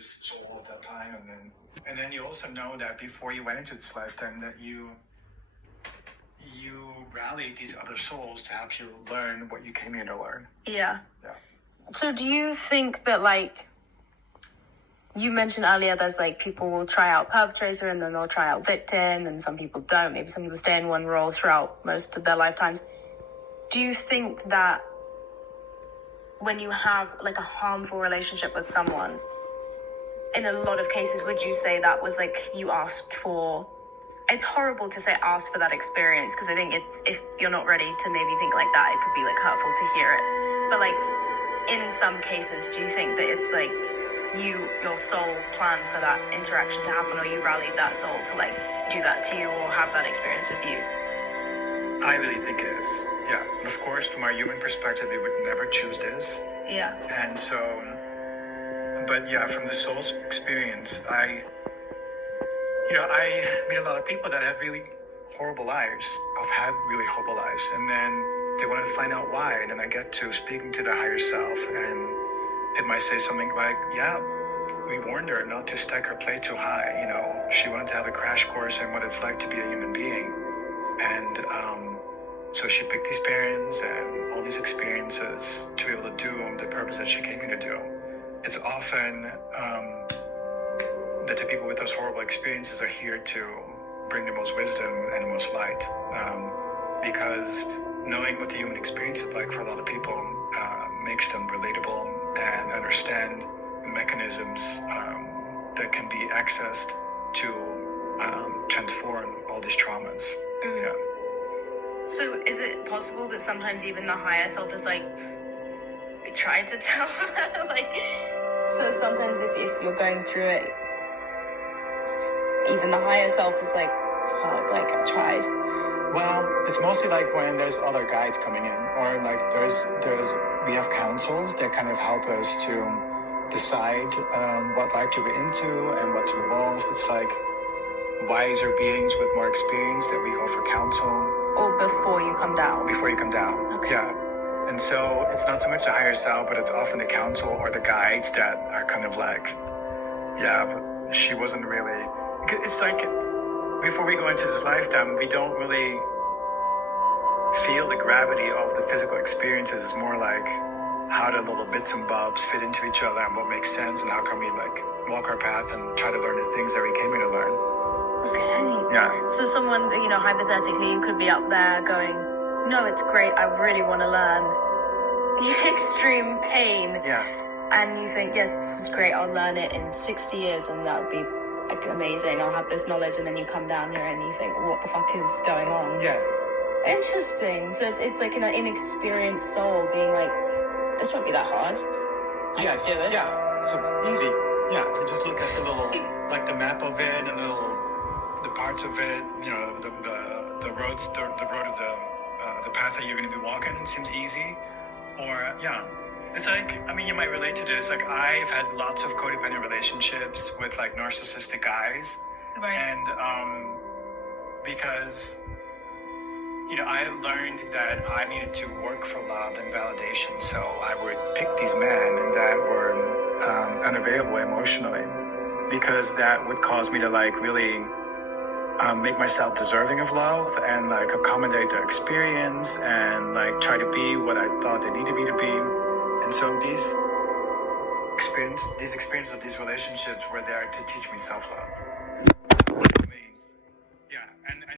this soul at that time, and then you also know that before you went into this lifetime that you rallied these other souls to help you learn what you came here to learn. Yeah. Yeah. So do you think that, like, you mentioned earlier there's like people will try out perpetrator and then they'll try out victim, and some people don't. Maybe some people stay in one role throughout most of their lifetimes. Do you think that when you have like a harmful relationship with someone, in a lot of cases, would you say that was like you asked for? It's horrible to say ask for that experience, because I think it's, if you're not ready to maybe think like that, it could be like hurtful to hear it. But like in some cases, do you think that it's like your soul planned for that interaction to happen, or you rallied that soul to like do that to you or have that experience with you? I really think it is. Yeah. Of course, from our human perspective, they would never choose this. Yeah. And so, but yeah, from the soul's experience, I meet a lot of people that have really horrible lives, have had really horrible lives, and then they want to find out why. And then I get to speaking to the higher self, and it might say something like, yeah, we warned her not to stack her plate too high. She wanted to have a crash course in what it's like to be a human being. And so she picked these parents and all these experiences to be able to do the purpose that she came here to do. It's often that the people with those horrible experiences are here to bring the most wisdom and the most light, because knowing what the human experience is like for a lot of people makes them relatable and understand mechanisms that can be accessed to transform all these traumas. Mm. Yeah. So is it possible that sometimes even the higher self is like, we tried to tell her? Like, so sometimes if you're going through it, even the higher self is like, fuck, like I tried. Well, it's mostly like when there's other guides coming in, or like we have councils that kind of help us to decide what life to go into and what to evolve. It's like wiser beings with more experience that we go for counsel. Or before you come down. Before you come down. Okay. Yeah. And so it's not so much the higher self, but it's often the council or the guides that are kind of like, yeah, but she wasn't really. It's like before we go into this lifetime, we don't really feel the gravity of the physical experiences. It's more like how the little bits and bobs fit into each other and what makes sense, and how can we like walk our path and try to learn the things that we came here to learn. Okay. Yeah. So someone, hypothetically, you could be up there going, no, it's great, I really want to learn extreme pain. Yeah. And you think, yes, this is great, I'll learn it in 60 years and that would be like amazing, I'll have this knowledge, and then you come down here and you think, what the fuck is going on? Yes. Interesting. So it's like an inexperienced soul being like, this won't be that hard. Yes. Yeah. So easy. Yeah. You just look at the little, like the map of it and the parts of it, the roads, the road of the path that you're going to be walking. It seems easy. Or, yeah. It's like, you might relate to this. Like, I've had lots of codependent relationships with, like, narcissistic guys. Right. And, because, I learned that I needed to work for love and validation. So I would pick these men that were unavailable emotionally, because that would cause me to, like, really make myself deserving of love and, like, accommodate their experience and, like, try to be what I thought they needed me to be. And so these experiences of these relationships were there to teach me self-love.